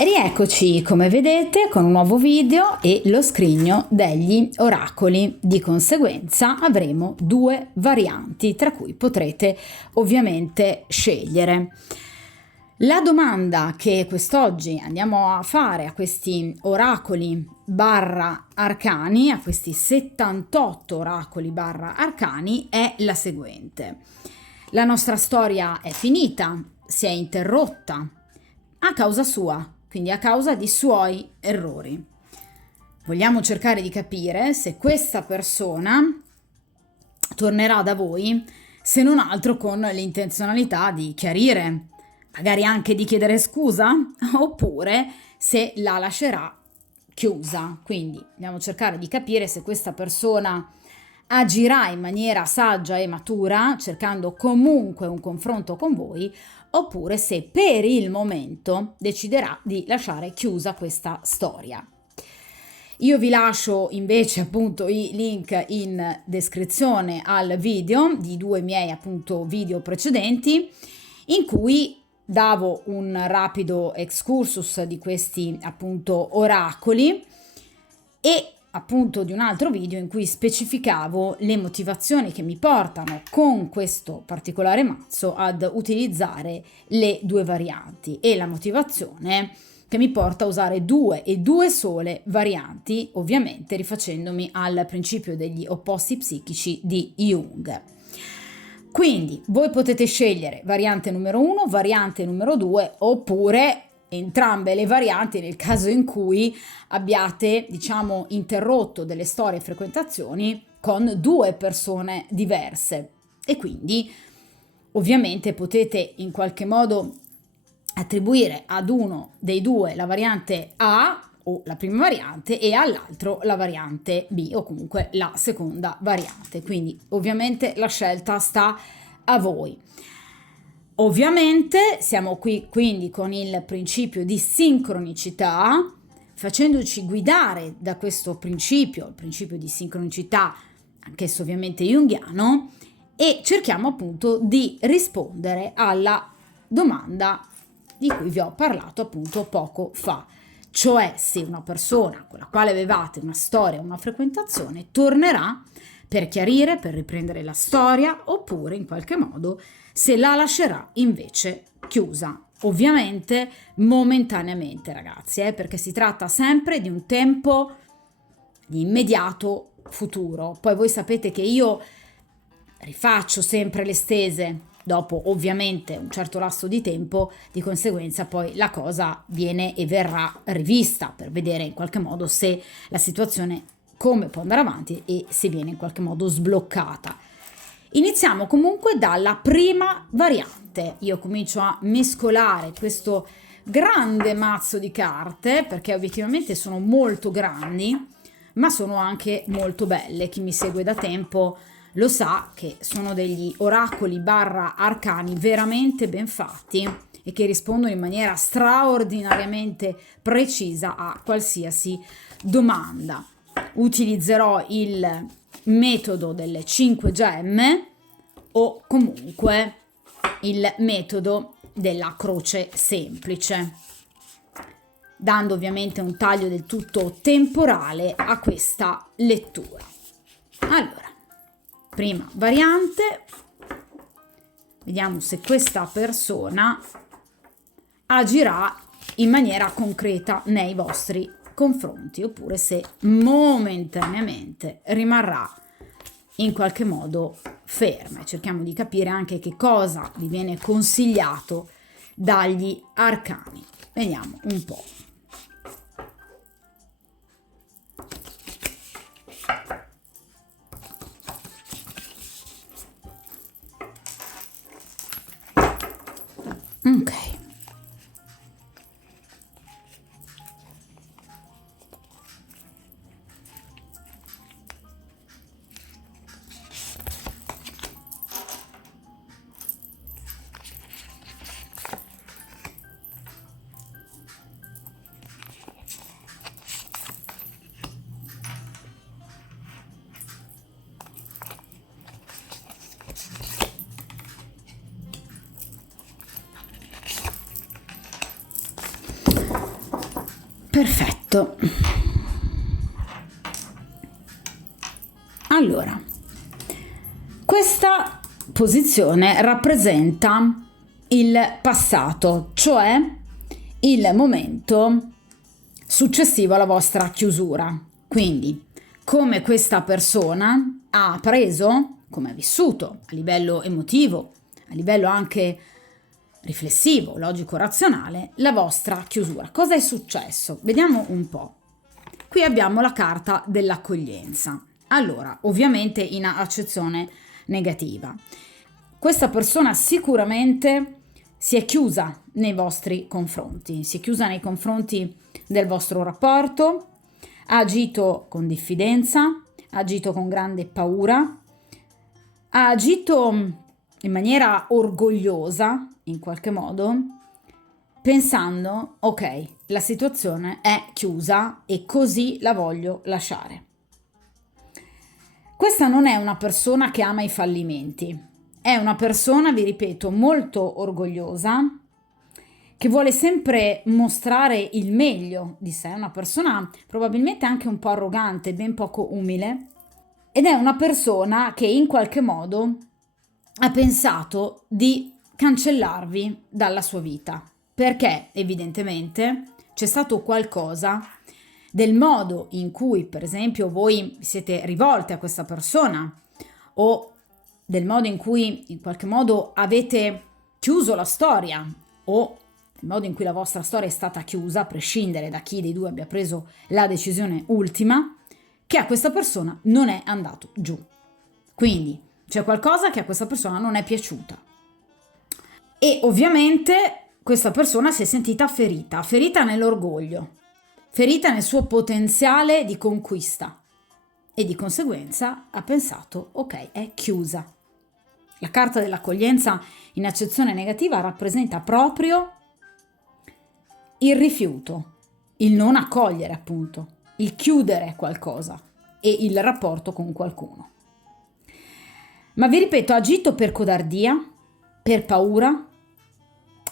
Rieccoci, come vedete, con un nuovo video e lo scrigno degli oracoli. Di conseguenza avremo due varianti, tra cui potrete ovviamente scegliere. La domanda che quest'oggi andiamo a fare a questi oracoli barra arcani, a questi 78 oracoli barra arcani, è la seguente. La nostra storia è finita, si è interrotta a causa sua, quindi a causa di suoi errori. Vogliamo cercare di capire se questa persona tornerà da voi, se non altro con l'intenzionalità di chiarire, magari anche di chiedere scusa, oppure se la lascerà chiusa. Quindi andiamo a cercare di capire se questa persona agirà in maniera saggia e matura, cercando comunque un confronto con voi, oppure se per il momento deciderà di lasciare chiusa questa storia. Io vi lascio invece appunto i link in descrizione al video di due miei appunto video precedenti in cui davo un rapido excursus di questi appunto oracoli e appunto di un altro video in cui specificavo le motivazioni che mi portano con questo particolare mazzo ad utilizzare le due varianti e la motivazione che mi porta a usare due e due sole varianti, ovviamente rifacendomi al principio degli opposti psichici di Jung. Quindi voi potete scegliere variante numero 1, variante numero 2 oppure entrambe le varianti nel caso in cui abbiate, diciamo, interrotto delle storie e frequentazioni con due persone diverse e quindi ovviamente potete in qualche modo attribuire ad uno dei due la variante A o la prima variante e all'altro la variante B o comunque la seconda variante, quindi ovviamente la scelta sta a voi. Ovviamente siamo qui quindi con il principio di sincronicità, facendoci guidare da questo principio, il principio di sincronicità, anch'esso ovviamente junghiano, e cerchiamo appunto di rispondere alla domanda di cui vi ho parlato appunto poco fa, cioè se una persona con la quale avevate una storia, una frequentazione, tornerà per chiarire, per riprendere la storia, oppure in qualche modo se la lascerà invece chiusa. Ovviamente momentaneamente, ragazzi, perché si tratta sempre di un tempo di immediato futuro. Poi voi sapete che io rifaccio sempre le stese dopo ovviamente un certo lasso di tempo, di conseguenza poi la cosa viene e verrà rivista per vedere in qualche modo se la situazione come può andare avanti e se viene in qualche modo sbloccata. Iniziamo comunque dalla prima variante. Io comincio a mescolare questo grande mazzo di carte perché obiettivamente sono molto grandi, ma sono anche molto belle. Chi mi segue da tempo lo sa che sono degli oracoli barra arcani veramente ben fatti e che rispondono in maniera straordinariamente precisa a qualsiasi domanda. Utilizzerò il metodo delle 5 gemme o comunque il metodo della croce semplice, dando ovviamente un taglio del tutto temporale a questa lettura. Allora, prima variante, vediamo se questa persona agirà in maniera concreta nei vostri confronti oppure se momentaneamente rimarrà in qualche modo ferma. Cerchiamo di capire anche che cosa vi viene consigliato dagli arcani. Vediamo un po'. Ok. Perfetto. Allora, questa posizione rappresenta il passato, cioè il momento successivo alla vostra chiusura. Quindi, come questa persona ha preso, come ha vissuto a livello emotivo, a livello anche riflessivo, logico-razionale, la vostra chiusura. Cosa è successo? Vediamo un po'. Qui abbiamo la carta dell'accoglienza. Allora, ovviamente in accezione negativa. Questa persona sicuramente si è chiusa nei vostri confronti, si è chiusa nei confronti del vostro rapporto, ha agito con diffidenza, ha agito con grande paura, ha agito in maniera orgogliosa, in qualche modo, pensando, ok, la situazione è chiusa e così la voglio lasciare. Questa non è una persona che ama i fallimenti, è una persona, vi ripeto, molto orgogliosa, che vuole sempre mostrare il meglio di sé, una persona probabilmente anche un po' arrogante, ben poco umile, ed è una persona che in qualche modo ha pensato di cancellarvi dalla sua vita, perché evidentemente c'è stato qualcosa del modo in cui, per esempio, voi siete rivolte a questa persona o del modo in cui in qualche modo avete chiuso la storia o il modo in cui la vostra storia è stata chiusa, a prescindere da chi dei due abbia preso la decisione ultima, che a questa persona non è andato giù. Quindi c'è qualcosa che a questa persona non è piaciuta. E ovviamente questa persona si è sentita ferita nell'orgoglio, ferita nel suo potenziale di conquista e di conseguenza ha pensato, ok, è chiusa. La carta dell'accoglienza in accezione negativa rappresenta proprio il rifiuto, il non accogliere appunto, il chiudere qualcosa e il rapporto con qualcuno. Ma vi ripeto, ha agito per codardia, per paura,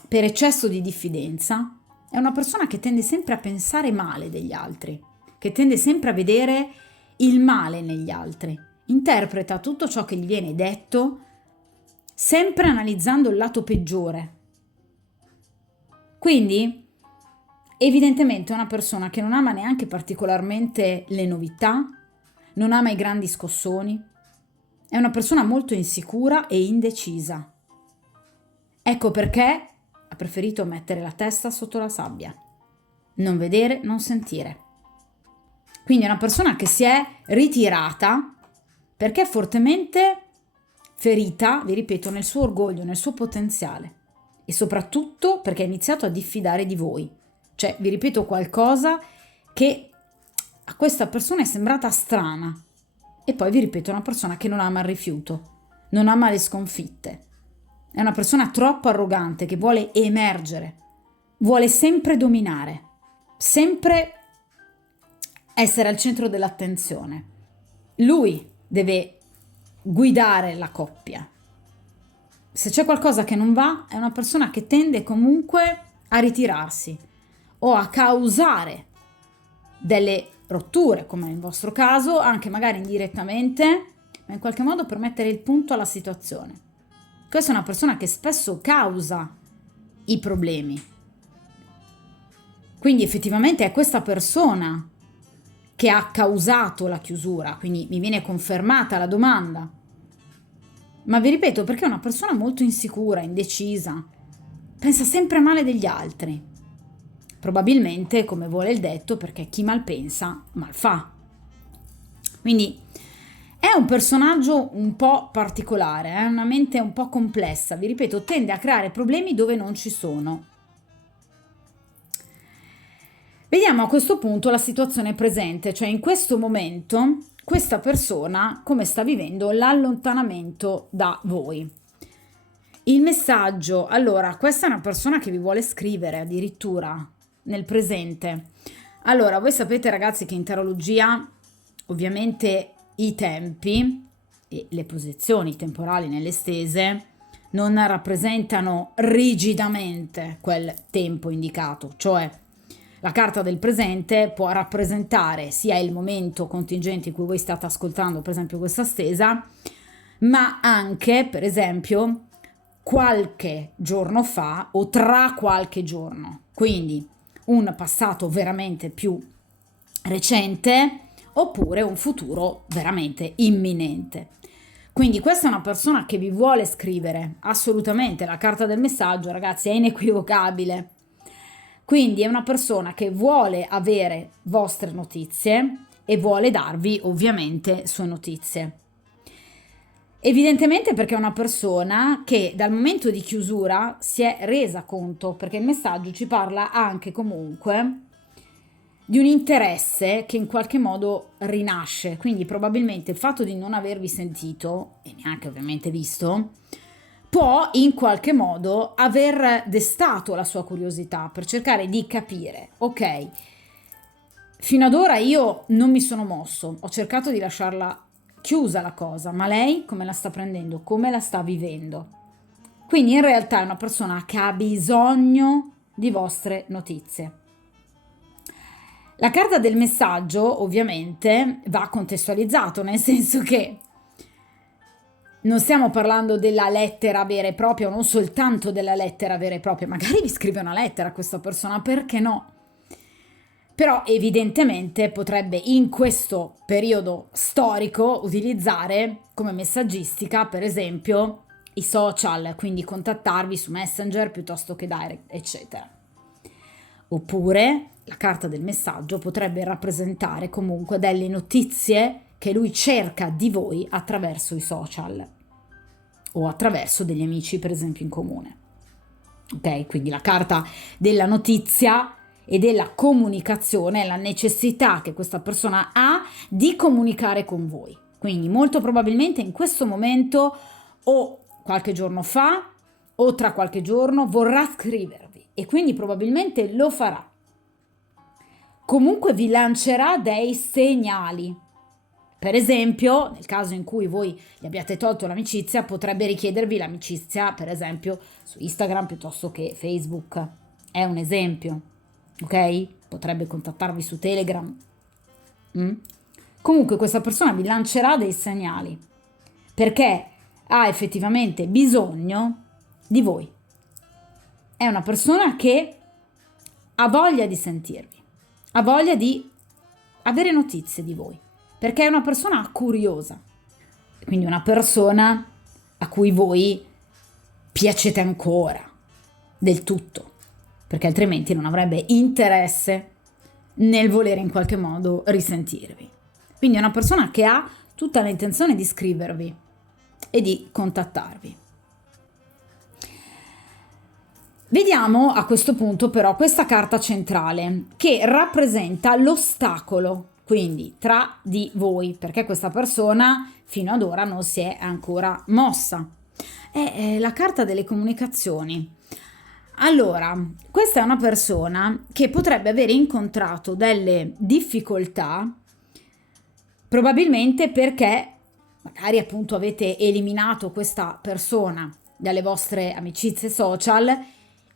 per eccesso di diffidenza. È una persona che tende sempre a pensare male degli altri, che tende sempre a vedere il male negli altri. Interpreta tutto ciò che gli viene detto sempre analizzando il lato peggiore. Quindi, evidentemente è una persona che non ama neanche particolarmente le novità, non ama i grandi scossoni, è una persona molto insicura e indecisa. Ecco perché ha preferito mettere la testa sotto la sabbia, non vedere, non sentire. Quindi è una persona che si è ritirata perché è fortemente ferita, vi ripeto, nel suo orgoglio, nel suo potenziale e soprattutto perché ha iniziato a diffidare di voi. Cioè, vi ripeto qualcosa che a questa persona è sembrata strana. E poi vi ripeto, è una persona che non ama il rifiuto, non ama le sconfitte. È una persona troppo arrogante che vuole emergere, vuole sempre dominare, sempre essere al centro dell'attenzione. Lui deve guidare la coppia. Se c'è qualcosa che non va, è una persona che tende comunque a ritirarsi o a causare delle rotture, come nel vostro caso, anche magari indirettamente, ma in qualche modo per mettere il punto alla situazione. Questa è una persona che spesso causa i problemi. Quindi effettivamente è questa persona che ha causato la chiusura, quindi mi viene confermata la domanda. Ma vi ripeto, perché è una persona molto insicura, indecisa, pensa sempre male degli altri. Probabilmente, come vuole il detto, perché chi mal pensa, mal fa. Quindi è un personaggio un po' particolare, ha una mente un po' complessa, vi ripeto, tende a creare problemi dove non ci sono. Vediamo a questo punto la situazione presente, cioè in questo momento questa persona come sta vivendo l'allontanamento da voi. Il messaggio, allora, questa è una persona che vi vuole scrivere addirittura nel presente. Allora, voi sapete ragazzi che in tarologia ovviamente i tempi e le posizioni temporali nelle stese non rappresentano rigidamente quel tempo indicato, cioè La carta del presente può rappresentare sia il momento contingente in cui voi state ascoltando, per esempio questa stesa, ma anche, per esempio, qualche giorno fa o tra qualche giorno. Quindi un passato veramente più recente oppure un futuro veramente imminente. Quindi questa è una persona che vi vuole scrivere, assolutamente, la carta del messaggio, ragazzi, è inequivocabile. Quindi è una persona che vuole avere vostre notizie e vuole darvi ovviamente sue notizie. Evidentemente perché è una persona che dal momento di chiusura si è resa conto, perché il messaggio ci parla anche comunque di un interesse che in qualche modo rinasce, quindi probabilmente il fatto di non avervi sentito e neanche ovviamente visto può in qualche modo aver destato la sua curiosità per cercare di capire, ok, fino ad ora io non mi sono mosso, ho cercato di lasciarla chiusa la cosa, ma lei come la sta prendendo, come la sta vivendo? Quindi in realtà è una persona che ha bisogno di vostre notizie. La carta del messaggio ovviamente va contestualizzato, nel senso che non stiamo parlando della lettera vera e propria o non soltanto della lettera vera e propria, magari vi scrive una lettera a questa persona, perché no? Però evidentemente potrebbe in questo periodo storico utilizzare come messaggistica, per esempio, i social, quindi contattarvi su Messenger piuttosto che Direct, eccetera. Oppure la carta del messaggio potrebbe rappresentare comunque delle notizie che lui cerca di voi attraverso i social o attraverso degli amici, per esempio, in comune. Ok? Quindi la carta della notizia e della comunicazione, la necessità che questa persona ha di comunicare con voi. Quindi molto probabilmente in questo momento o qualche giorno fa o tra qualche giorno vorrà scrivervi e quindi probabilmente lo farà. Comunque vi lancerà dei segnali. Per esempio, nel caso in cui voi gli abbiate tolto l'amicizia, potrebbe richiedervi l'amicizia, per esempio, su Instagram piuttosto che Facebook. È un esempio, ok? Potrebbe contattarvi su Telegram. Comunque questa persona vi lancerà dei segnali perché ha effettivamente bisogno di voi. È una persona che ha voglia di sentirvi, ha voglia di avere notizie di voi, perché è una persona curiosa, quindi una persona a cui voi piacete ancora del tutto, perché altrimenti non avrebbe interesse nel volere in qualche modo risentirvi. Quindi è una persona che ha tutta l'intenzione di scrivervi e di contattarvi. Vediamo a questo punto però questa carta centrale che rappresenta l'ostacolo, quindi tra di voi, perché questa persona fino ad ora non si è ancora mossa. È la carta delle comunicazioni. Allora, questa è una persona che potrebbe aver incontrato delle difficoltà, probabilmente perché magari appunto avete eliminato questa persona dalle vostre amicizie social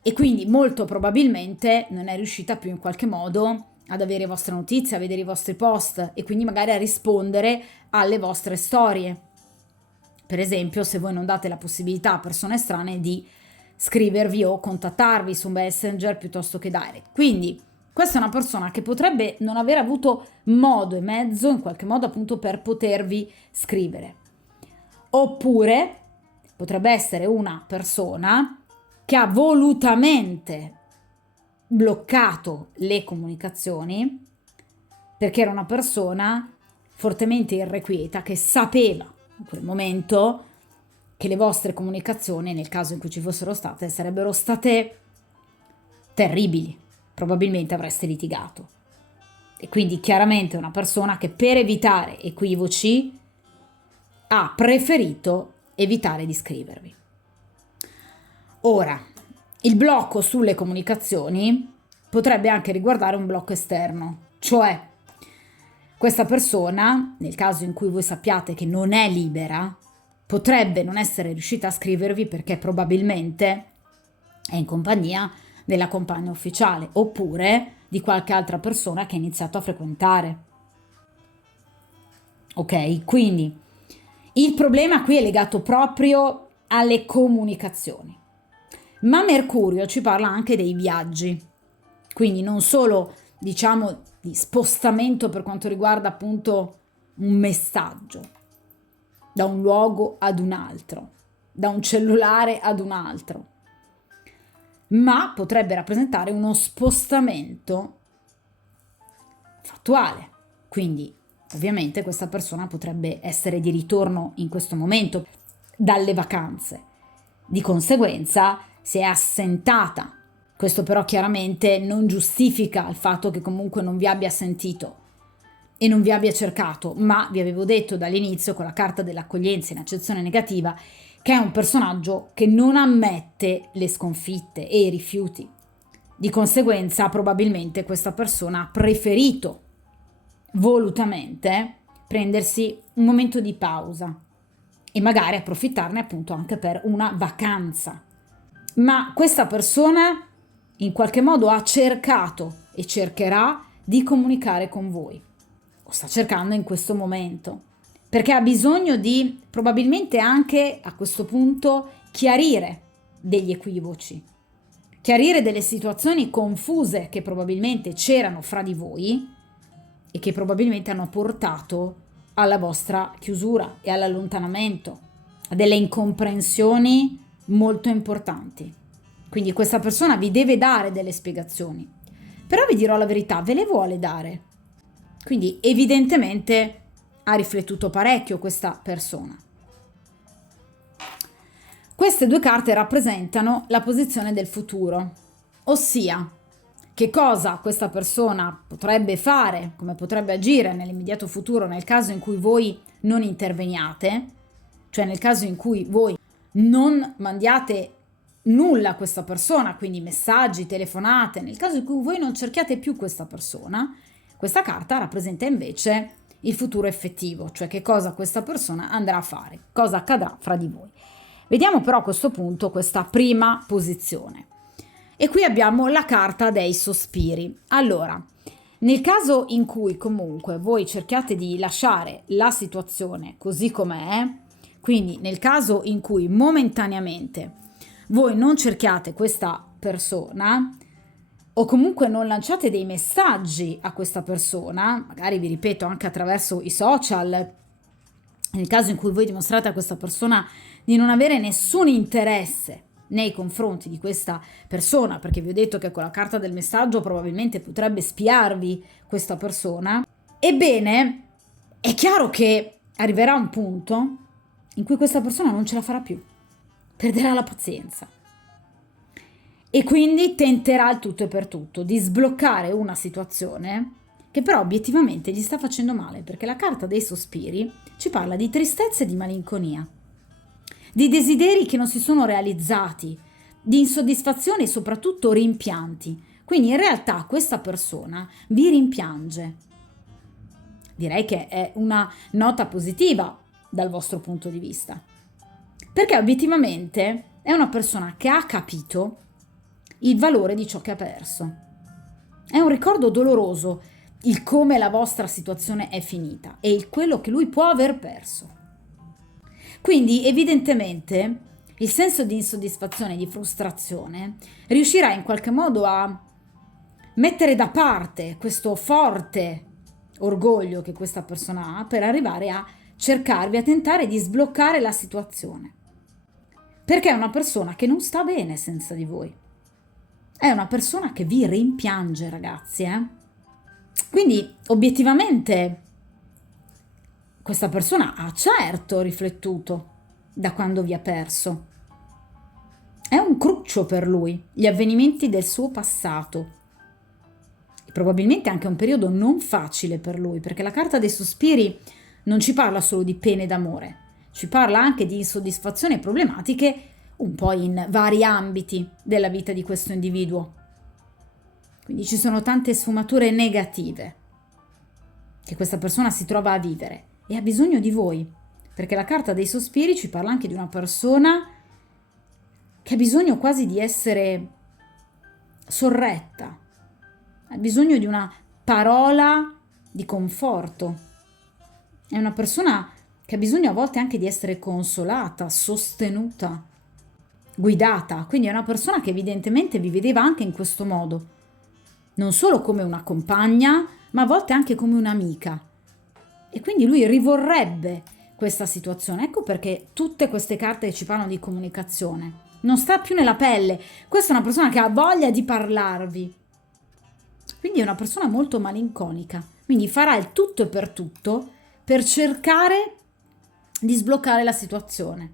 e quindi molto probabilmente non è riuscita più in qualche modo ad avere vostre notizie, a vedere i vostri post e quindi magari a rispondere alle vostre storie. Per esempio, se voi non date la possibilità a persone estranee di scrivervi o contattarvi su Messenger piuttosto che Direct. Quindi questa è una persona che potrebbe non aver avuto modo e mezzo in qualche modo appunto per potervi scrivere. Oppure potrebbe essere una persona che ha volutamente bloccato le comunicazioni perché era una persona fortemente irrequieta che sapeva in quel momento che le vostre comunicazioni, nel caso in cui ci fossero state, sarebbero state terribili. Probabilmente avreste litigato. E quindi chiaramente una persona che per evitare equivoci ha preferito evitare di scrivervi. Ora, il blocco sulle comunicazioni potrebbe anche riguardare un blocco esterno, cioè questa persona, nel caso in cui voi sappiate che non è libera, potrebbe non essere riuscita a scrivervi perché probabilmente è in compagnia della compagna ufficiale, oppure di qualche altra persona che ha iniziato a frequentare. Ok? Quindi il problema qui è legato proprio alle comunicazioni. Ma Mercurio ci parla anche dei viaggi, quindi non solo, diciamo, di spostamento per quanto riguarda appunto un messaggio da un luogo ad un altro, da un cellulare ad un altro, ma potrebbe rappresentare uno spostamento fattuale. Quindi ovviamente questa persona potrebbe essere di ritorno in questo momento dalle vacanze. Di conseguenza si è assentata. Questo però chiaramente non giustifica il fatto che comunque non vi abbia sentito e non vi abbia cercato, ma vi avevo detto dall'inizio con la carta dell'accoglienza in accezione negativa che è un personaggio che non ammette le sconfitte e i rifiuti. Di conseguenza probabilmente questa persona ha preferito volutamente prendersi un momento di pausa e magari approfittarne appunto anche per una vacanza. Ma questa persona in qualche modo ha cercato e cercherà di comunicare con voi, o sta cercando in questo momento, perché ha bisogno di probabilmente anche a questo punto chiarire degli equivoci, chiarire delle situazioni confuse che probabilmente c'erano fra di voi e che probabilmente hanno portato alla vostra chiusura e all'allontanamento, a delle incomprensioni molto importanti. Quindi questa persona vi deve dare delle spiegazioni, però vi dirò la verità, ve le vuole dare. Quindi evidentemente ha riflettuto parecchio questa persona. Queste due carte rappresentano la posizione del futuro, ossia che cosa questa persona potrebbe fare, come potrebbe agire nell'immediato futuro nel caso in cui voi non interveniate, cioè nel caso in cui voi non mandiate nulla a questa persona, quindi messaggi, telefonate, nel caso in cui voi non cerchiate più questa persona, questa carta rappresenta invece il futuro effettivo, cioè che cosa questa persona andrà a fare, cosa accadrà fra di voi. Vediamo però a questo punto questa prima posizione. E qui abbiamo la carta dei sospiri. Allora, nel caso in cui comunque voi cerchiate di lasciare la situazione così com'è, quindi nel caso in cui momentaneamente voi non cerchiate questa persona o comunque non lanciate dei messaggi a questa persona, magari vi ripeto anche attraverso i social, nel caso in cui voi dimostrate a questa persona di non avere nessun interesse nei confronti di questa persona, perché vi ho detto che con la carta del messaggio probabilmente potrebbe spiarvi questa persona, ebbene è chiaro che arriverà un punto in cui questa persona non ce la farà più, perderà la pazienza e quindi tenterà il tutto e per tutto di sbloccare una situazione che però obiettivamente gli sta facendo male, perché la carta dei sospiri ci parla di tristezza e di malinconia, di desideri che non si sono realizzati, di insoddisfazione e soprattutto rimpianti. Quindi in realtà questa persona vi rimpiange. Direi che è una nota positiva dal vostro punto di vista, perché obiettivamente è una persona che ha capito il valore di ciò che ha perso. È un ricordo doloroso il come la vostra situazione è finita e il quello che lui può aver perso. Quindi evidentemente il senso di insoddisfazione e di frustrazione riuscirà in qualche modo a mettere da parte questo forte orgoglio che questa persona ha per arrivare a cercarvi, a tentare di sbloccare la situazione. Perché è una persona che non sta bene senza di voi. È una persona che vi rimpiange, ragazzi, Quindi obiettivamente questa persona ha certo riflettuto da quando vi ha perso. È un cruccio per lui, gli avvenimenti del suo passato. E probabilmente anche un periodo non facile per lui, perché la carta dei sospiri non ci parla solo di pene d'amore, ci parla anche di insoddisfazioni e problematiche un po' in vari ambiti della vita di questo individuo. Quindi ci sono tante sfumature negative che questa persona si trova a vivere e ha bisogno di voi, perché la carta dei sospiri ci parla anche di una persona che ha bisogno quasi di essere sorretta, ha bisogno di una parola di conforto. È una persona che ha bisogno a volte anche di essere consolata, sostenuta, guidata. Quindi è una persona che evidentemente vi vedeva anche in questo modo, non solo come una compagna, ma a volte anche come un'amica. E quindi lui rivorrebbe questa situazione. Ecco perché tutte queste carte ci parlano di comunicazione. Non sta più nella pelle. Questa è una persona che ha voglia di parlarvi. Quindi è una persona molto malinconica. Quindi farà il tutto e per tutto per cercare di sbloccare la situazione.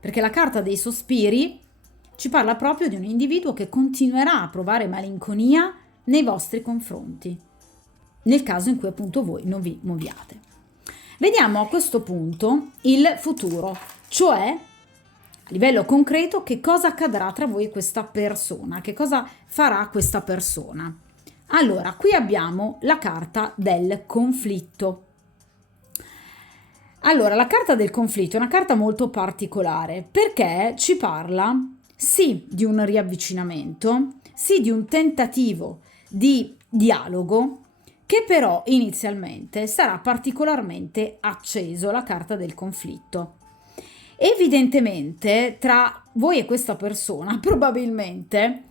Perché la carta dei sospiri ci parla proprio di un individuo che continuerà a provare malinconia nei vostri confronti, nel caso in cui appunto voi non vi muoviate. Vediamo a questo punto il futuro, cioè a livello concreto che cosa accadrà tra voi e questa persona, che cosa farà questa persona. Allora, qui abbiamo la carta del conflitto. Allora, la carta del conflitto è una carta molto particolare perché ci parla sì di un riavvicinamento, sì di un tentativo di dialogo che però inizialmente sarà particolarmente acceso, la carta del conflitto. Evidentemente tra voi e questa persona probabilmente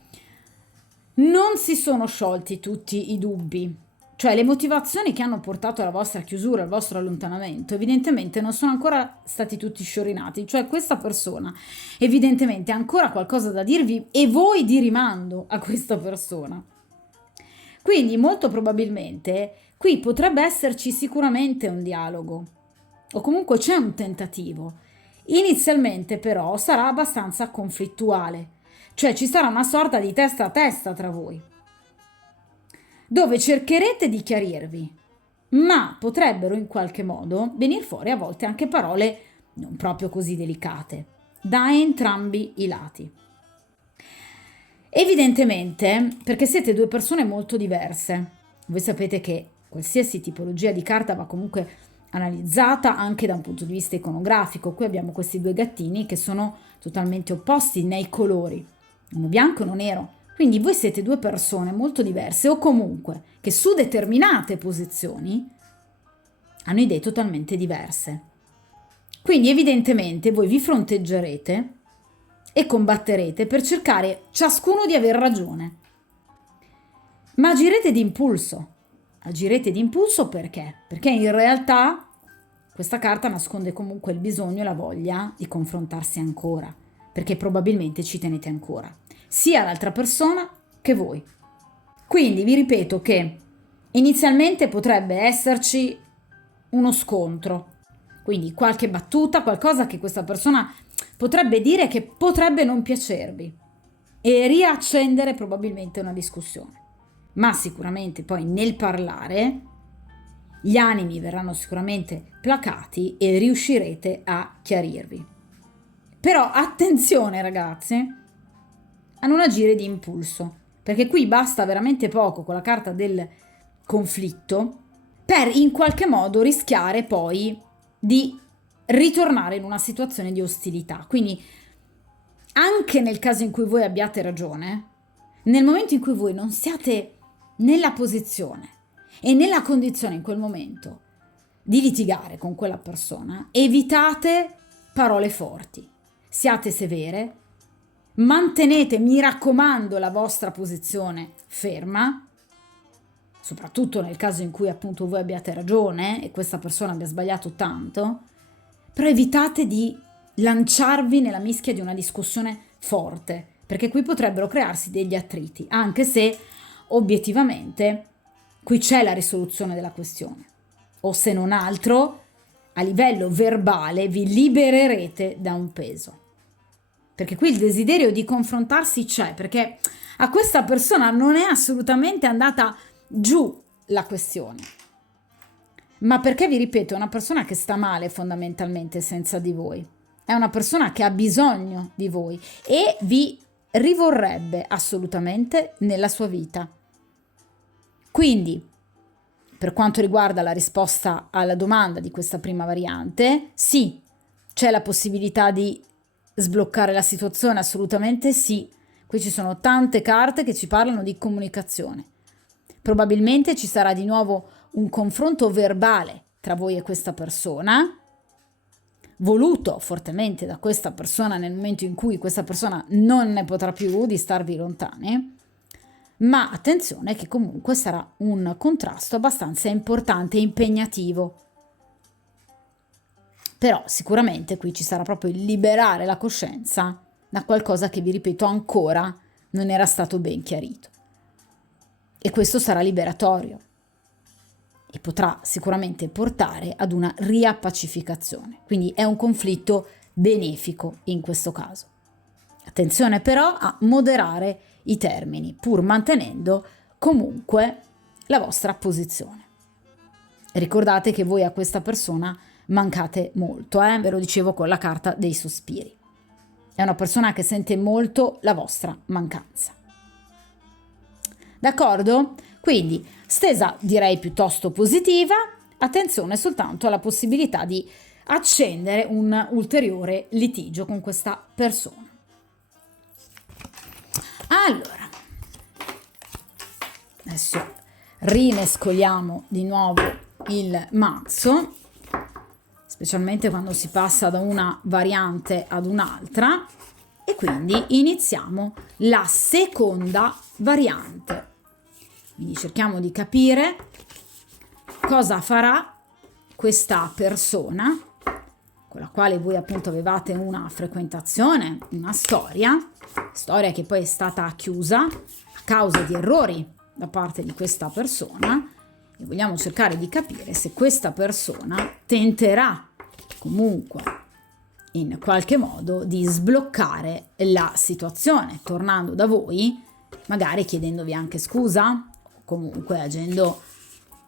non si sono sciolti tutti i dubbi, cioè le motivazioni che hanno portato alla vostra chiusura, al vostro allontanamento, evidentemente non sono ancora stati tutti sciorinati, cioè questa persona evidentemente ha ancora qualcosa da dirvi e voi di rimando a questa persona. Quindi molto probabilmente qui potrebbe esserci sicuramente un dialogo o comunque c'è un tentativo. Inizialmente però sarà abbastanza conflittuale, cioè ci sarà una sorta di testa a testa tra voi, dove cercherete di chiarirvi, ma potrebbero in qualche modo venire fuori a volte anche parole non proprio così delicate, da entrambi i lati. Evidentemente, perché siete due persone molto diverse, voi sapete che qualsiasi tipologia di carta va comunque analizzata anche da un punto di vista iconografico. Qui abbiamo questi due gattini che sono totalmente opposti nei colori, uno bianco e uno nero. Quindi voi siete due persone molto diverse o comunque che su determinate posizioni hanno idee totalmente diverse. Quindi evidentemente voi vi fronteggerete e combatterete per cercare ciascuno di aver ragione. Ma agirete d'impulso. Agirete d'impulso perché? Perché in realtà questa carta nasconde comunque il bisogno e la voglia di confrontarsi ancora, perché probabilmente ci tenete ancora, sia l'altra persona che voi. Quindi vi ripeto che inizialmente potrebbe esserci uno scontro, quindi qualche battuta, qualcosa che questa persona potrebbe dire che potrebbe non piacervi e riaccendere probabilmente una discussione. Ma sicuramente poi nel parlare gli animi verranno sicuramente placati e riuscirete a chiarirvi. Però attenzione ragazzi a non agire di impulso, perché qui basta veramente poco con la carta del conflitto per in qualche modo rischiare poi di ritornare in una situazione di ostilità. Quindi anche nel caso in cui voi abbiate ragione, nel momento in cui voi non siate nella posizione e nella condizione in quel momento di litigare con quella persona, evitate parole forti, siate severe, mantenete, mi raccomando, la vostra posizione ferma, soprattutto nel caso in cui appunto voi abbiate ragione e questa persona abbia sbagliato tanto, però evitate di lanciarvi nella mischia di una discussione forte, perché qui potrebbero crearsi degli attriti, anche se obiettivamente qui c'è la risoluzione della questione, o se non altro a livello verbale vi libererete da un peso, perché qui il desiderio di confrontarsi c'è, perché a questa persona non è assolutamente andata giù la questione, ma perché vi ripeto è una persona che sta male fondamentalmente senza di voi, è una persona che ha bisogno di voi e vi rivorrebbe assolutamente nella sua vita. Quindi, per quanto riguarda la risposta alla domanda di questa prima variante, sì, c'è la possibilità di sbloccare la situazione, assolutamente sì. Qui ci sono tante carte che ci parlano di comunicazione. probabilmente ci sarà di nuovo un confronto verbale tra voi e questa persona, voluto fortemente da questa persona nel momento in cui questa persona non ne potrà più di starvi lontani, ma attenzione che comunque sarà un contrasto abbastanza importante e impegnativo. Però sicuramente qui ci sarà proprio il liberare la coscienza da qualcosa che, vi ripeto, ancora non era stato ben chiarito. E questo sarà liberatorio e potrà sicuramente portare ad una riappacificazione. Quindi è un conflitto benefico in questo caso. Attenzione però a moderare i termini, pur mantenendo comunque la vostra posizione. Ricordate che voi a questa persona mancate molto, ve lo dicevo con la carta dei sospiri. È una persona che sente molto la vostra mancanza. D'accordo? Quindi, stesa direi piuttosto positiva, attenzione soltanto alla possibilità di accendere un ulteriore litigio con questa persona. Allora, adesso rimescoliamo di nuovo il mazzo, specialmente quando si passa da una variante ad un'altra, e quindi iniziamo la seconda variante. Quindi cerchiamo di capire cosa farà questa persona con la quale voi appunto avevate una frequentazione, una storia che poi è stata chiusa a causa di errori da parte di questa persona, e vogliamo cercare di capire se questa persona tenterà comunque in qualche modo di sbloccare la situazione, tornando da voi, magari chiedendovi anche scusa, o comunque agendo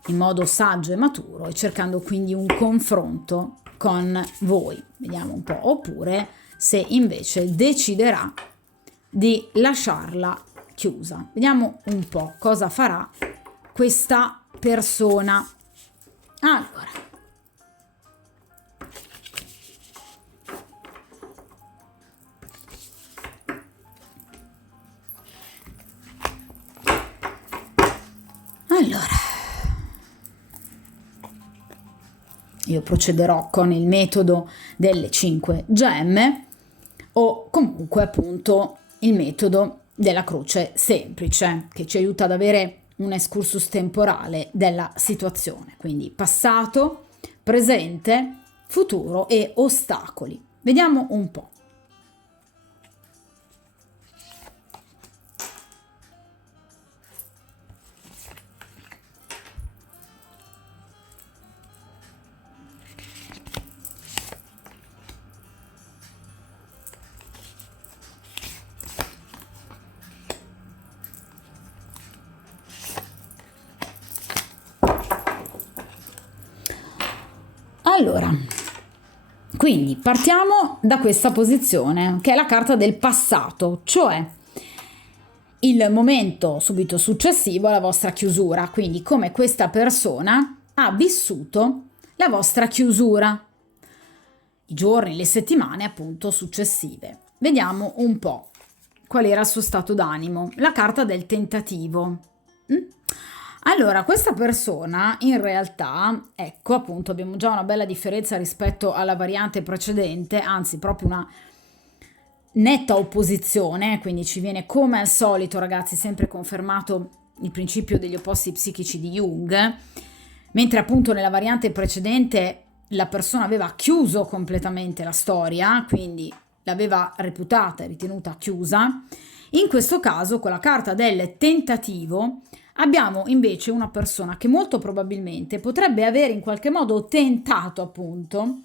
in modo saggio e maturo e cercando quindi un confronto con voi. Vediamo un po'. Oppure se invece deciderà di lasciarla chiusa. Vediamo un po' cosa farà questa persona. Allora, io procederò con il metodo delle 5 gemme o comunque appunto il metodo della croce semplice, che ci aiuta ad avere un excursus temporale della situazione, quindi passato, presente, futuro e ostacoli. Vediamo un po'. Allora, quindi partiamo da questa posizione, che è la carta del passato, cioè il momento subito successivo alla vostra chiusura, quindi come questa persona ha vissuto la vostra chiusura, i giorni, le settimane appunto successive. Vediamo un po' qual era il suo stato d'animo. La carta del tentativo. Allora, questa persona in realtà, ecco appunto, abbiamo già una bella differenza rispetto alla variante precedente, anzi proprio una netta opposizione, quindi ci viene come al solito, ragazzi, sempre confermato il principio degli opposti psichici di Jung, mentre appunto nella variante precedente la persona aveva chiuso completamente la storia, quindi l'aveva reputata e ritenuta chiusa. In questo caso, con la carta del tentativo, abbiamo invece una persona che molto probabilmente potrebbe avere in qualche modo tentato appunto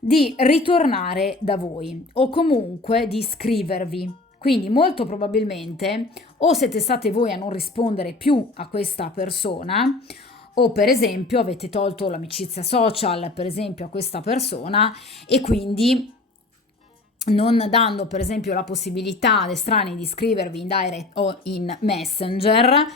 di ritornare da voi o comunque di scrivervi. Quindi molto probabilmente o siete state voi a non rispondere più a questa persona, o per esempio avete tolto l'amicizia social per esempio a questa persona, e quindi non dando per esempio la possibilità ad estranei di scrivervi in direct o in messenger,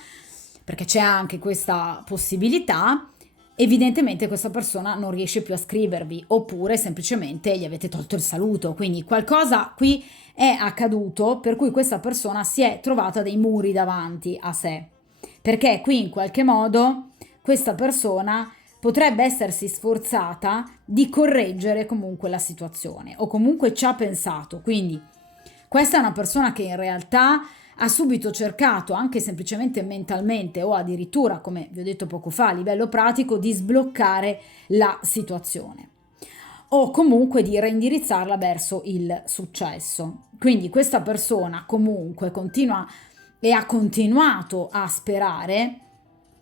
perché c'è anche questa possibilità, evidentemente questa persona non riesce più a scrivervi, oppure semplicemente gli avete tolto il saluto, quindi qualcosa qui è accaduto per cui questa persona si è trovata dei muri davanti a sé, perché qui in qualche modo questa persona potrebbe essersi sforzata di correggere comunque la situazione o comunque ci ha pensato. Quindi questa è una persona che in realtà ha subito cercato, anche semplicemente mentalmente o addirittura, come vi ho detto poco fa, a livello pratico, di sbloccare la situazione o comunque di reindirizzarla verso il successo. Quindi questa persona comunque continua e ha continuato a sperare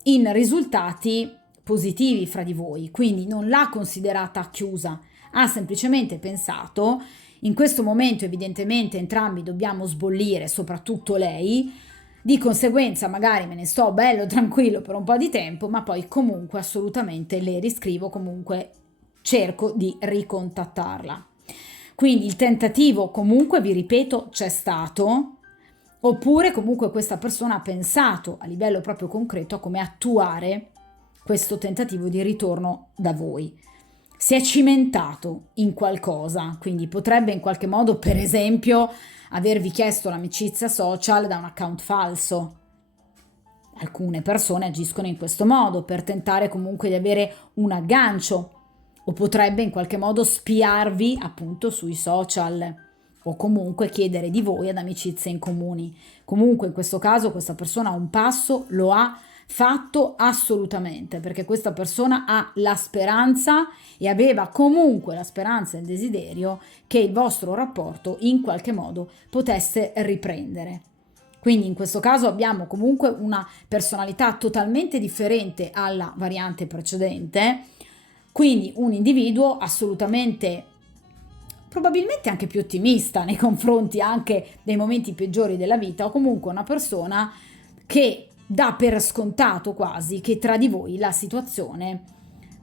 in risultati positivi fra di voi, quindi non l'ha considerata chiusa, ha semplicemente pensato: in questo momento evidentemente entrambi dobbiamo sbollire, soprattutto lei, di conseguenza magari me ne sto bello tranquillo per un po' di tempo, ma poi comunque assolutamente le riscrivo, comunque cerco di ricontattarla. Quindi il tentativo comunque, vi ripeto, c'è stato, oppure comunque questa persona ha pensato a livello proprio concreto a come attuare questo tentativo di ritorno da voi. Si è cimentato in qualcosa, quindi potrebbe in qualche modo, per esempio, avervi chiesto l'amicizia social da un account falso. Alcune persone agiscono in questo modo per tentare comunque di avere un aggancio, o potrebbe in qualche modo spiarvi appunto sui social o comunque chiedere di voi ad amicizie in comuni. Comunque in questo caso questa persona un passo lo ha fatto assolutamente, perché questa persona ha la speranza e aveva comunque la speranza e il desiderio che il vostro rapporto in qualche modo potesse riprendere. Quindi in questo caso abbiamo comunque una personalità totalmente differente alla variante precedente, quindi un individuo assolutamente, probabilmente anche più ottimista nei confronti anche dei momenti peggiori della vita, o comunque una persona che dà per scontato quasi che tra di voi la situazione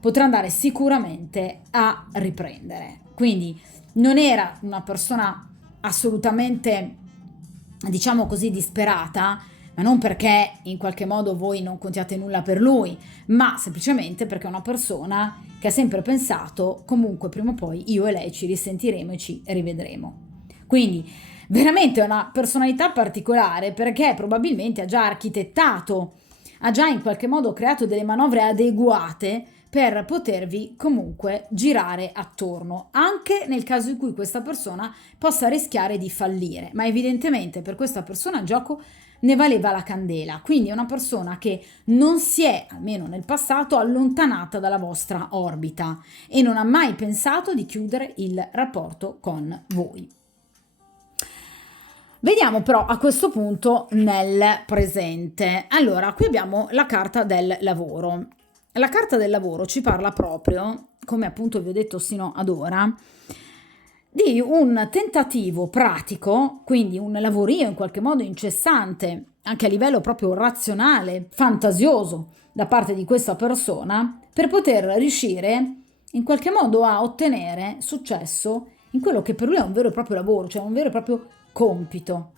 potrà andare sicuramente a riprendere. Quindi non era una persona assolutamente, diciamo così, disperata, ma non perché in qualche modo voi non contiate nulla per lui, ma semplicemente perché è una persona che ha sempre pensato: comunque prima o poi io e lei ci risentiremo e ci rivedremo. Quindi veramente è una personalità particolare, perché probabilmente ha già architettato, ha già in qualche modo creato delle manovre adeguate per potervi comunque girare attorno, anche nel caso in cui questa persona possa rischiare di fallire, ma evidentemente per questa persona il gioco ne valeva la candela. Quindi è una persona che non si è, almeno nel passato, allontanata dalla vostra orbita e non ha mai pensato di chiudere il rapporto con voi. Vediamo però a questo punto nel presente. Allora, qui abbiamo la carta del lavoro. La carta del lavoro ci parla proprio, come appunto vi ho detto sino ad ora, di un tentativo pratico, quindi un lavorio in qualche modo incessante, anche a livello proprio razionale, fantasioso da parte di questa persona, per poter riuscire in qualche modo a ottenere successo in quello che per lui è un vero e proprio lavoro, cioè un vero e proprio compito.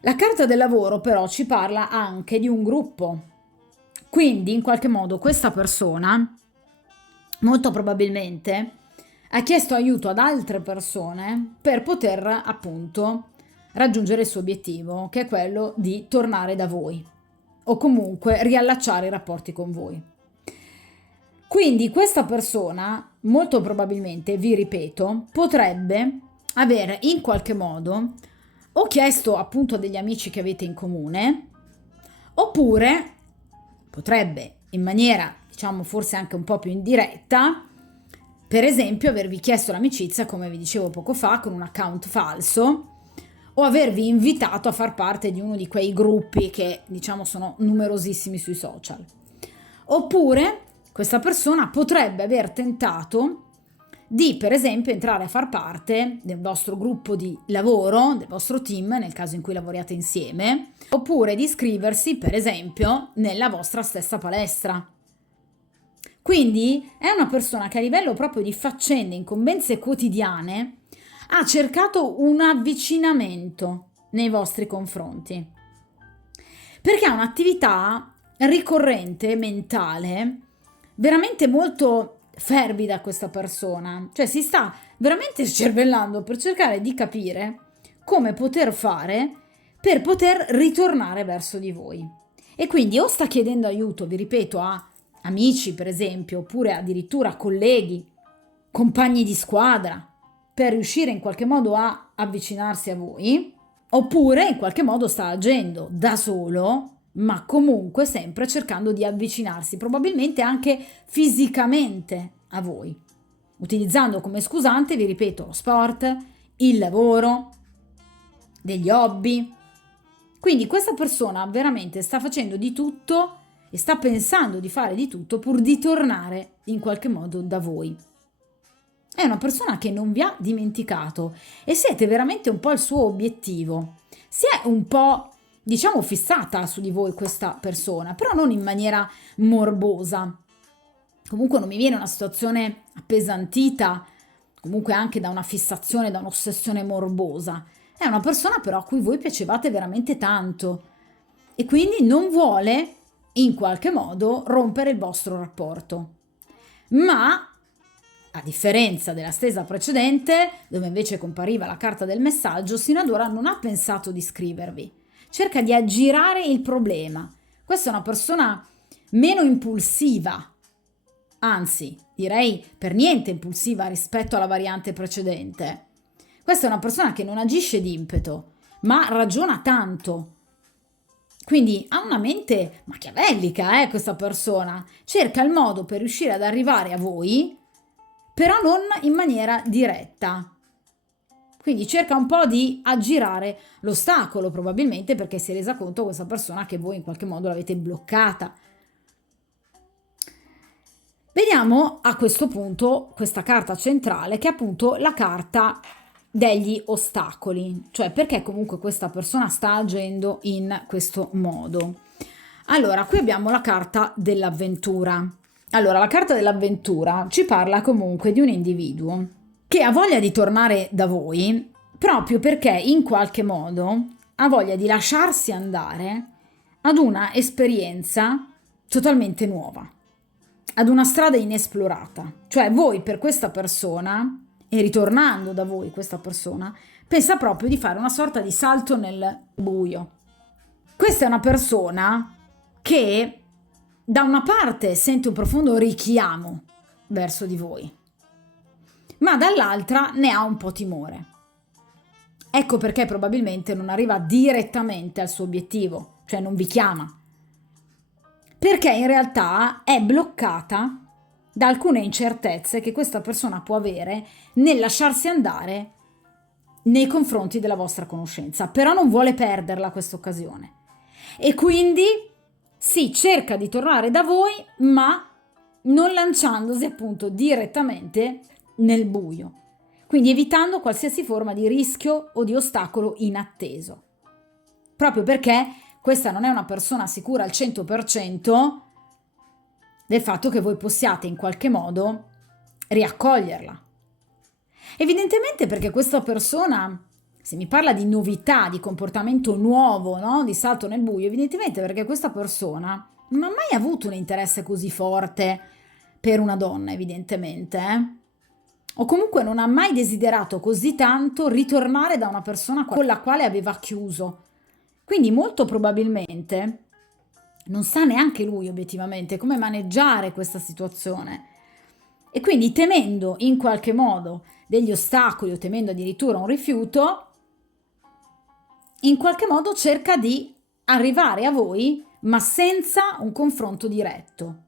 La carta del lavoro però ci parla anche di un gruppo, quindi in qualche modo questa persona molto probabilmente ha chiesto aiuto ad altre persone per poter appunto raggiungere il suo obiettivo, che è quello di tornare da voi o comunque riallacciare i rapporti con voi. Quindi questa persona molto probabilmente, vi ripeto, potrebbe avere in qualche modo o chiesto appunto a degli amici che avete in comune, oppure potrebbe in maniera, diciamo, forse anche un po' più indiretta, per esempio avervi chiesto l'amicizia, come vi dicevo poco fa, con un account falso, o avervi invitato a far parte di uno di quei gruppi che, diciamo, sono numerosissimi sui social. Oppure questa persona potrebbe aver tentato di, per esempio, entrare a far parte del vostro gruppo di lavoro, del vostro team, nel caso in cui lavoriate insieme, oppure di iscriversi, per esempio, nella vostra stessa palestra. Quindi è una persona che a livello proprio di faccende, incombenze quotidiane, ha cercato un avvicinamento nei vostri confronti, perché ha un'attività ricorrente, mentale, veramente molto fervida questa persona, cioè si sta veramente scervellando per cercare di capire come poter fare per poter ritornare verso di voi. E quindi o sta chiedendo aiuto, vi ripeto, a amici per esempio, oppure addirittura a colleghi, compagni di squadra, per riuscire in qualche modo a avvicinarsi a voi, oppure in qualche modo sta agendo da solo, ma comunque sempre cercando di avvicinarsi, probabilmente anche fisicamente a voi, utilizzando come scusante, vi ripeto, lo sport, il lavoro, degli hobby. Quindi questa persona veramente sta facendo di tutto e sta pensando di fare di tutto pur di tornare in qualche modo da voi. È una persona che non vi ha dimenticato e siete veramente un po' il suo obiettivo. Si è un po', diciamo, fissata su di voi questa persona, però non in maniera morbosa. Comunque non mi viene una situazione appesantita, comunque anche da una fissazione, da un'ossessione morbosa. È una persona però a cui voi piacevate veramente tanto e quindi non vuole in qualche modo rompere il vostro rapporto. Ma a differenza della stesa precedente, dove invece compariva la carta del messaggio, sino ad ora non ha pensato di scrivervi. Cerca di aggirare il problema. Questa è una persona meno impulsiva, anzi, direi per niente impulsiva rispetto alla variante precedente. Questa è una persona che non agisce d'impeto, ma ragiona tanto. Quindi ha una mente machiavellica, questa persona. Cerca il modo per riuscire ad arrivare a voi, però non in maniera diretta. Quindi cerca un po' di aggirare l'ostacolo, probabilmente perché si è resa conto questa persona che voi in qualche modo l'avete bloccata. Vediamo a questo punto questa carta centrale, che è appunto la carta degli ostacoli, cioè perché comunque questa persona sta agendo in questo modo. Allora, qui abbiamo la carta dell'avventura. Allora, la carta dell'avventura ci parla comunque di un individuo che ha voglia di tornare da voi proprio perché in qualche modo ha voglia di lasciarsi andare ad una esperienza totalmente nuova, ad una strada inesplorata. Cioè voi per questa persona, e ritornando da voi questa persona, pensa proprio di fare una sorta di salto nel buio. Questa è una persona che da una parte sente un profondo richiamo verso di voi, ma dall'altra ne ha un po' timore. Ecco perché probabilmente non arriva direttamente al suo obiettivo, cioè non vi chiama, perché in realtà è bloccata da alcune incertezze che questa persona può avere nel lasciarsi andare nei confronti della vostra conoscenza, però non vuole perderla questa occasione. E quindi sì, cerca di tornare da voi, ma non lanciandosi appunto direttamente nel buio, quindi evitando qualsiasi forma di rischio o di ostacolo inatteso, proprio perché questa non è una persona sicura al 100% del fatto che voi possiate in qualche modo riaccoglierla. Evidentemente perché questa persona, se mi parla di novità, di comportamento nuovo, no? Di salto nel buio, evidentemente perché questa persona non ha mai avuto un interesse così forte per una donna, evidentemente, o comunque non ha mai desiderato così tanto ritornare da una persona con la quale aveva chiuso. Quindi molto probabilmente non sa neanche lui obiettivamente come maneggiare questa situazione. E quindi temendo in qualche modo degli ostacoli o temendo addirittura un rifiuto, in qualche modo cerca di arrivare a voi, ma senza un confronto diretto.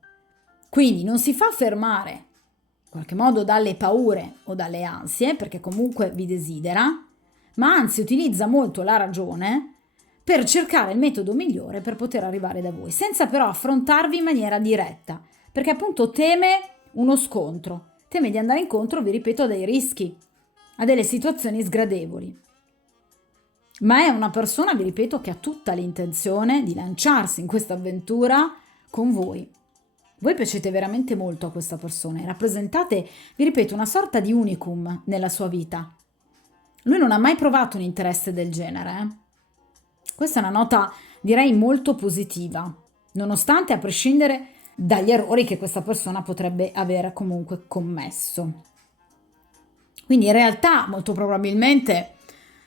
Quindi non si fa fermare in qualche modo dalle paure o dalle ansie, perché comunque vi desidera, ma anzi utilizza molto la ragione per cercare il metodo migliore per poter arrivare da voi, senza però affrontarvi in maniera diretta, perché appunto teme uno scontro, teme di andare incontro, vi ripeto, a dei rischi, a delle situazioni sgradevoli. Ma è una persona, vi ripeto, che ha tutta l'intenzione di lanciarsi in questa avventura con voi. Voi piacete veramente molto a questa persona e rappresentate, vi ripeto, una sorta di unicum nella sua vita. Lui non ha mai provato un interesse del genere. Questa è una nota, direi, molto positiva, nonostante a prescindere dagli errori che questa persona potrebbe aver comunque commesso. Quindi in realtà molto probabilmente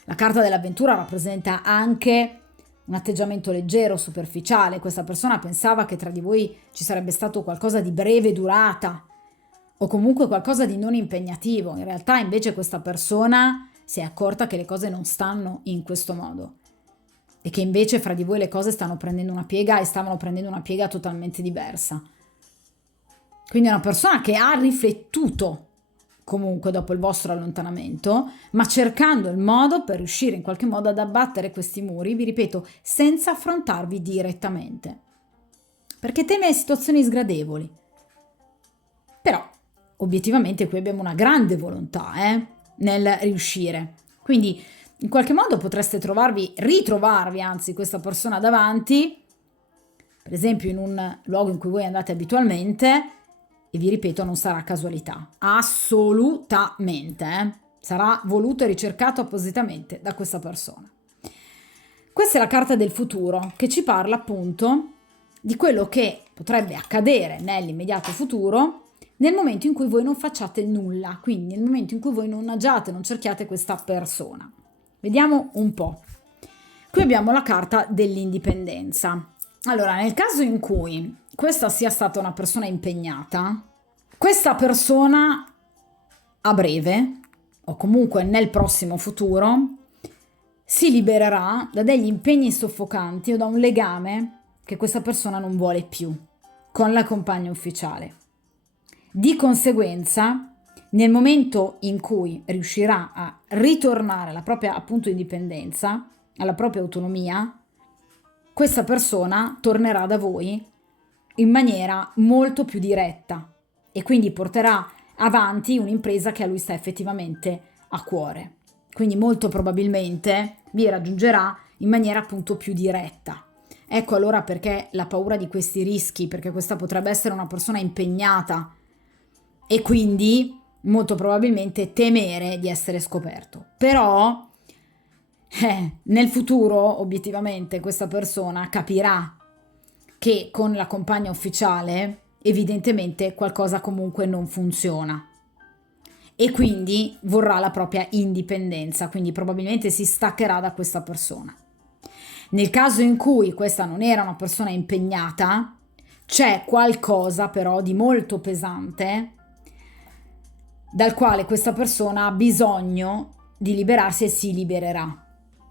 la carta dell'avventura rappresenta anche un atteggiamento leggero, superficiale. Questa persona pensava che tra di voi ci sarebbe stato qualcosa di breve durata o comunque qualcosa di non impegnativo. In realtà invece questa persona si è accorta che le cose non stanno in questo modo e che invece fra di voi le cose stanno prendendo una piega e stavano prendendo una piega totalmente diversa. Quindi è una persona che ha riflettuto comunque dopo il vostro allontanamento, ma cercando il modo per riuscire in qualche modo ad abbattere questi muri, vi ripeto, senza affrontarvi direttamente, perché teme situazioni sgradevoli. Però, obiettivamente, qui abbiamo una grande volontà nel riuscire. Quindi, in qualche modo potreste ritrovarvi, anzi, questa persona davanti, per esempio in un luogo in cui voi andate abitualmente, e vi ripeto, non sarà casualità, assolutamente, sarà voluto e ricercato appositamente da questa persona. Questa è la carta del futuro che ci parla appunto di quello che potrebbe accadere nell'immediato futuro nel momento in cui voi non facciate nulla, quindi nel momento in cui voi non agiate, non cerchiate questa persona. Vediamo un po'. Qui abbiamo la carta dell'indipendenza. Allora, nel caso in cui questa sia stata una persona impegnata, questa persona a breve, o comunque nel prossimo futuro, si libererà da degli impegni soffocanti o da un legame che questa persona non vuole più con la compagna ufficiale. Di conseguenza, nel momento in cui riuscirà a ritornare alla propria appunto indipendenza, alla propria autonomia, questa persona tornerà da voi in maniera molto più diretta e quindi porterà avanti un'impresa che a lui sta effettivamente a cuore. Quindi molto probabilmente vi raggiungerà in maniera appunto più diretta. Ecco allora perché la paura di questi rischi, perché questa potrebbe essere una persona impegnata e quindi molto probabilmente temere di essere scoperto. Però nel futuro obiettivamente questa persona capirà che con la compagna ufficiale evidentemente qualcosa comunque non funziona e quindi vorrà la propria indipendenza, quindi probabilmente si staccherà da questa persona. Nel caso in cui questa non era una persona impegnata, c'è qualcosa però di molto pesante dal quale questa persona ha bisogno di liberarsi e si libererà.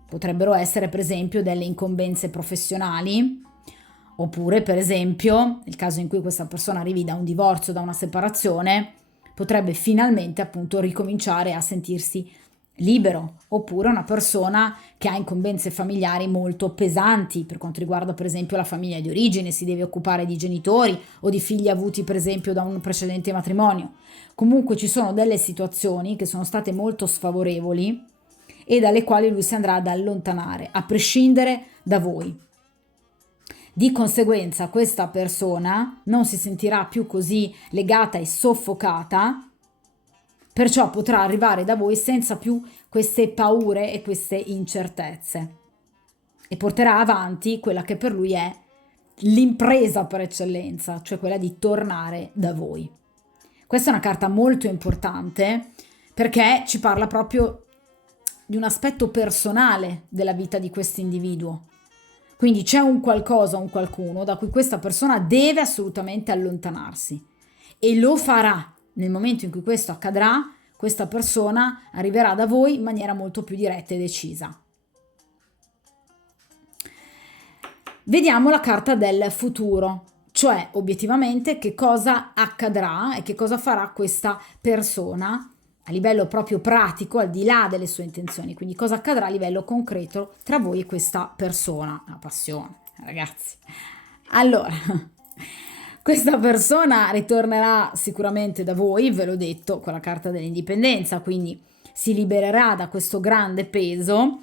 Potrebbero essere per esempio delle incombenze professionali, oppure per esempio nel caso in cui questa persona arrivi da un divorzio, da una separazione, potrebbe finalmente appunto ricominciare a sentirsi libero, oppure una persona che ha incombenze familiari molto pesanti per quanto riguarda per esempio la famiglia di origine, si deve occupare di genitori o di figli avuti per esempio da un precedente matrimonio. Comunque ci sono delle situazioni che sono state molto sfavorevoli e dalle quali lui si andrà ad allontanare, a prescindere da voi. Di conseguenza questa persona non si sentirà più così legata e soffocata, perciò potrà arrivare da voi senza più queste paure e queste incertezze e porterà avanti quella che per lui è l'impresa per eccellenza, cioè quella di tornare da voi. Questa è una carta molto importante perché ci parla proprio di un aspetto personale della vita di questo individuo. Quindi c'è un qualcosa, un qualcuno da cui questa persona deve assolutamente allontanarsi e lo farà. Nel momento in cui questo accadrà, questa persona arriverà da voi in maniera molto più diretta e decisa. Vediamo la carta del futuro, cioè obiettivamente che cosa accadrà e che cosa farà questa persona a livello proprio pratico, al di là delle sue intenzioni, quindi cosa accadrà a livello concreto tra voi e questa persona. La passione, ragazzi. Allora, questa persona ritornerà sicuramente da voi, ve l'ho detto, con la carta dell'indipendenza, quindi si libererà da questo grande peso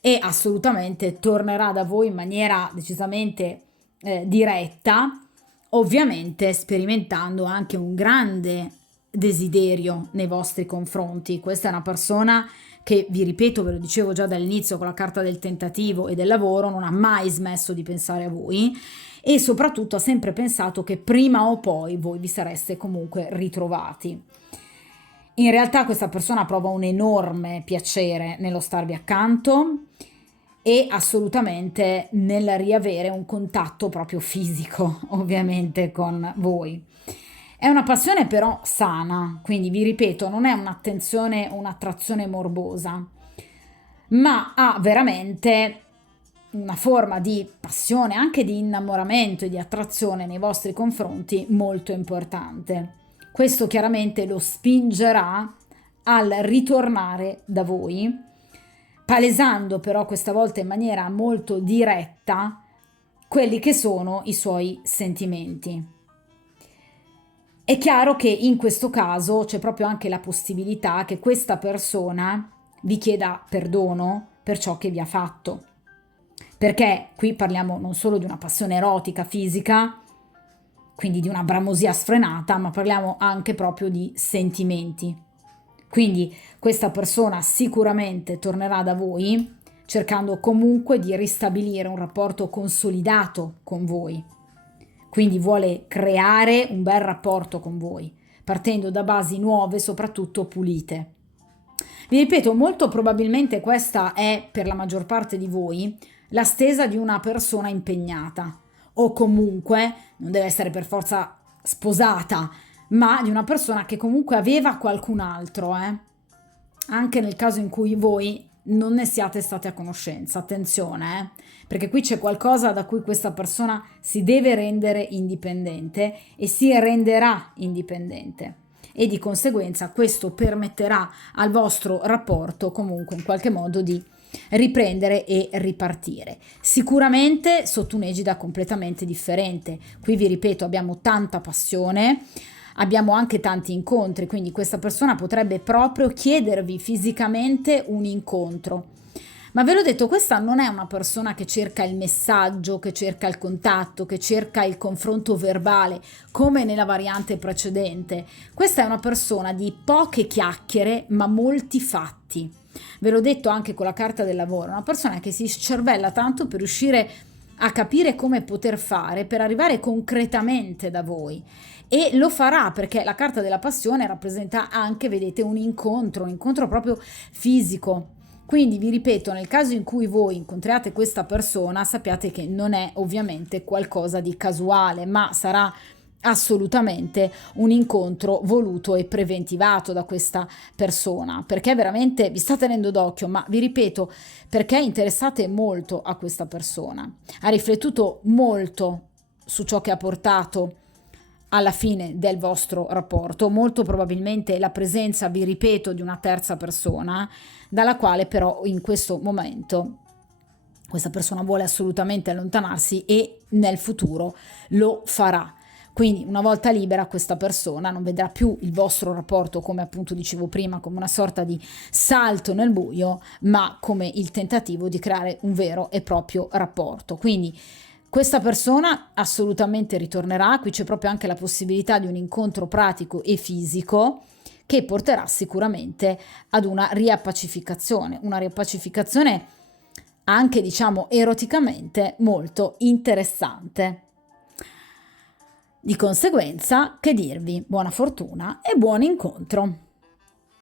e assolutamente tornerà da voi in maniera decisamente diretta, ovviamente sperimentando anche un grande desiderio nei vostri confronti. Questa è una persona che, vi ripeto, ve lo dicevo già dall'inizio con la carta del tentativo e del lavoro, non ha mai smesso di pensare a voi e soprattutto ha sempre pensato che prima o poi voi vi sareste comunque ritrovati. In realtà questa persona prova un enorme piacere nello starvi accanto e assolutamente nel riavere un contatto proprio fisico, ovviamente, con voi. È una passione però sana, quindi vi ripeto, non è un'attenzione o un'attrazione morbosa, ma ha veramente una forma di passione, anche di innamoramento e di attrazione nei vostri confronti molto importante. Questo chiaramente lo spingerà al ritornare da voi, palesando però questa volta in maniera molto diretta quelli che sono i suoi sentimenti. È chiaro che in questo caso c'è proprio anche la possibilità che questa persona vi chieda perdono per ciò che vi ha fatto. Perché qui parliamo non solo di una passione erotica, fisica, quindi di una bramosia sfrenata, ma parliamo anche proprio di sentimenti. Quindi questa persona sicuramente tornerà da voi cercando comunque di ristabilire un rapporto consolidato con voi. Quindi vuole creare un bel rapporto con voi, partendo da basi nuove, soprattutto pulite. Vi ripeto, molto probabilmente questa è, per la maggior parte di voi, la stesa di una persona impegnata, o comunque, non deve essere per forza sposata, ma di una persona che comunque aveva qualcun altro, anche nel caso in cui voi non ne siate state a conoscenza. Attenzione, perché qui c'è qualcosa da cui questa persona si deve rendere indipendente e si renderà indipendente. E di conseguenza questo permetterà al vostro rapporto comunque in qualche modo di riprendere e ripartire. Sicuramente sotto un'egida completamente differente. Qui vi ripeto, abbiamo tanta passione, abbiamo anche tanti incontri, quindi questa persona potrebbe proprio chiedervi fisicamente un incontro. Ma ve l'ho detto, questa non è una persona che cerca il messaggio, che cerca il contatto, che cerca il confronto verbale, come nella variante precedente. Questa è una persona di poche chiacchiere, ma molti fatti. Ve l'ho detto anche con la carta del lavoro, una persona che si scervella tanto per riuscire a capire come poter fare per arrivare concretamente da voi. E lo farà perché la carta della passione rappresenta anche, vedete, un incontro proprio fisico. Quindi vi ripeto, nel caso in cui voi incontriate questa persona, sappiate che non è ovviamente qualcosa di casuale, ma sarà assolutamente un incontro voluto e preventivato da questa persona, perché veramente vi sta tenendo d'occhio, ma vi ripeto, perché interessate molto a questa persona. Ha riflettuto molto su ciò che ha portato alla fine del vostro rapporto, molto probabilmente la presenza, vi ripeto, di una terza persona, dalla quale però in questo momento questa persona vuole assolutamente allontanarsi e nel futuro lo farà. Quindi una volta libera questa persona non vedrà più il vostro rapporto, come appunto dicevo prima, come una sorta di salto nel buio, ma come il tentativo di creare un vero e proprio rapporto. Quindi questa persona assolutamente ritornerà, qui c'è proprio anche la possibilità di un incontro pratico e fisico che porterà sicuramente ad una riappacificazione anche, diciamo, eroticamente molto interessante. Di conseguenza, che dirvi, buona fortuna e buon incontro!